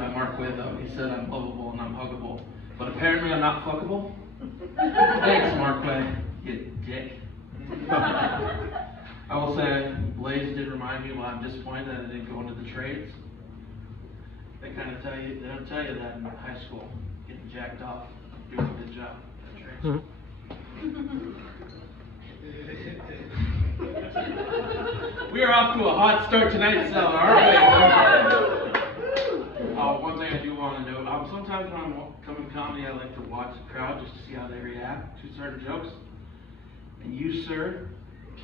by Mark Way, though. He said I'm lovable and I'm huggable. But apparently I'm not fuckable. Thanks, Mark Way, you dick. I will say, Blaze did remind me, well, I'm disappointed that I didn't go into the trades. They kind of tell you, they don't tell you that in high school. Getting jacked off, doing a good job at trades. We are off to a hot start tonight, so aren't we? One thing I do want to note, sometimes when I'm coming to comedy, I like to watch the crowd just to see how they react to certain jokes. And you, sir,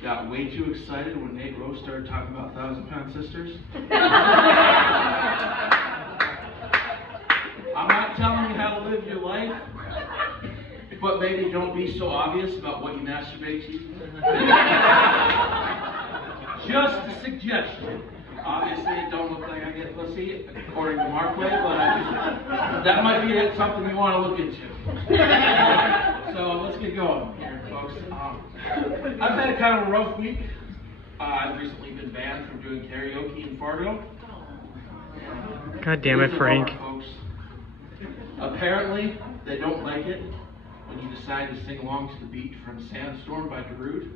got way too excited when Nate Rose started talking about 1,000-pound sisters. I'm not telling you how to live your life, but maybe don't be so obvious about what you masturbate to. Just a suggestion. Obviously, it don't look like I get pussy, according to Mark Way, but that might be something you want to look into. So let's get going here, folks. I've had a kind of a rough week. I've recently been banned from doing karaoke in Fargo. God damn it, Frank. Folks. Apparently, they don't like it when you decide to sing along to the beat from Sandstorm by Darude.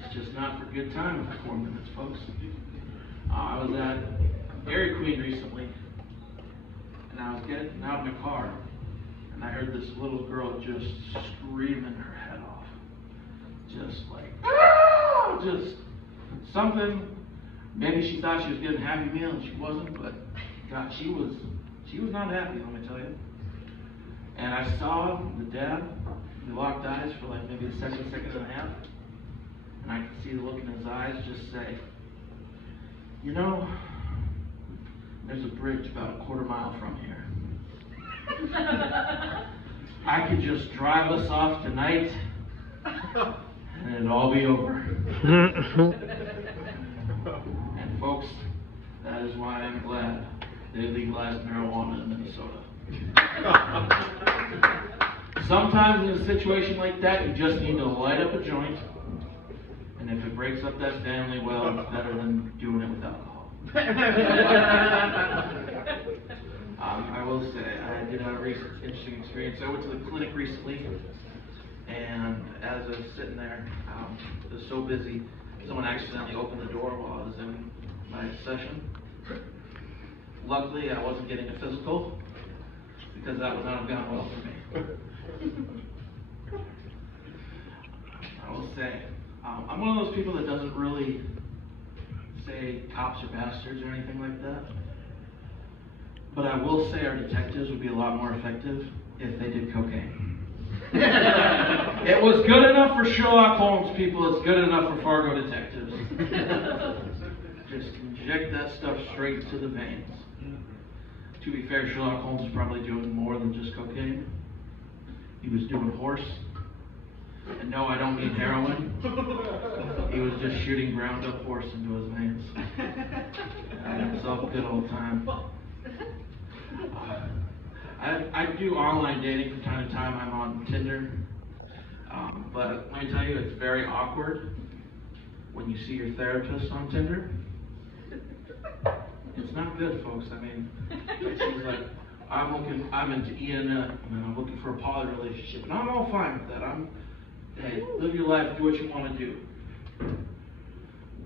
It's just not for good time for 4 minutes, folks. I was at Dairy Queen recently, and I was getting out of my car, and I heard this little girl just screaming her head off. Just like, ah! Just something. Maybe she thought she was getting a Happy Meal, and she wasn't, but God, she was not happy, let me tell you. And I saw the dad, he locked eyes for like maybe a second and a half. And I could see the look in his eyes just say, you know, there's a bridge about a quarter mile from here. I could just drive us off tonight, and it'd all be over. And folks, that is why I'm glad they legalized marijuana in Minnesota. Sometimes in a situation like that, you just need to light up a joint. And if it breaks up that family, well, it's better than doing it with alcohol. I will say, I did have a recent interesting experience. I went to the clinic recently, and as I was sitting there, it was so busy, someone accidentally opened the door while I was in my session. Luckily, I wasn't getting a physical, because that would not have gone well for me. I will say, I'm one of those people that doesn't really say cops are bastards or anything like that. But I will say our detectives would be a lot more effective if they did cocaine. It was good enough for Sherlock Holmes, people. It's good enough for Fargo detectives. Just inject that stuff straight to the veins. To be fair, Sherlock Holmes was probably doing more than just cocaine. He was doing horse. And no, I don't mean heroin. He was just shooting ground up horse into his veins. Had himself a good old time. I do online dating from time to time. I'm on Tinder. But let me tell you, it's very awkward when you see your therapist on Tinder. It's not good, folks. I mean, she's like, I'm into Ian, and I'm looking for a poly relationship. And I'm all fine with that. Hey, live your life, do what you want to do.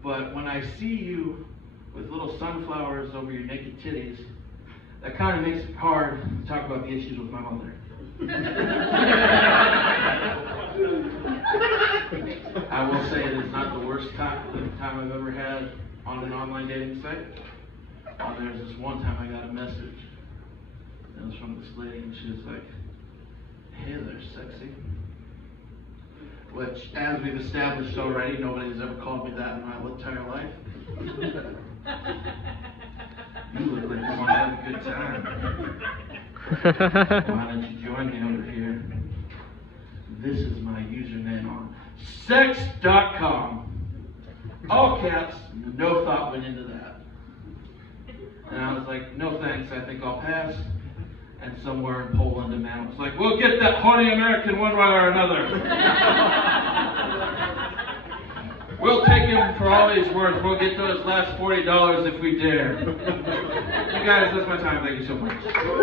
But when I see you with little sunflowers over your naked titties, that kind of makes it hard to talk about the issues with my mother. I will say it is not the worst time I've ever had on an online dating site. There's this one time I got a message. It was from this lady, and she was like, "Hey there, sexy." Which, as we've established already, nobody's ever called me that in my entire life. You look like you want to have a good time. Why don't you join me over here? This is my username on sex.com. All caps, no thought went into that. And I was like, no thanks, I think I'll pass. And somewhere in Poland, a man was like, we'll get that horny American one way or another. We'll take him for all he's worth. We'll get those last $40 if we dare. You guys, that's my time. Thank you so much.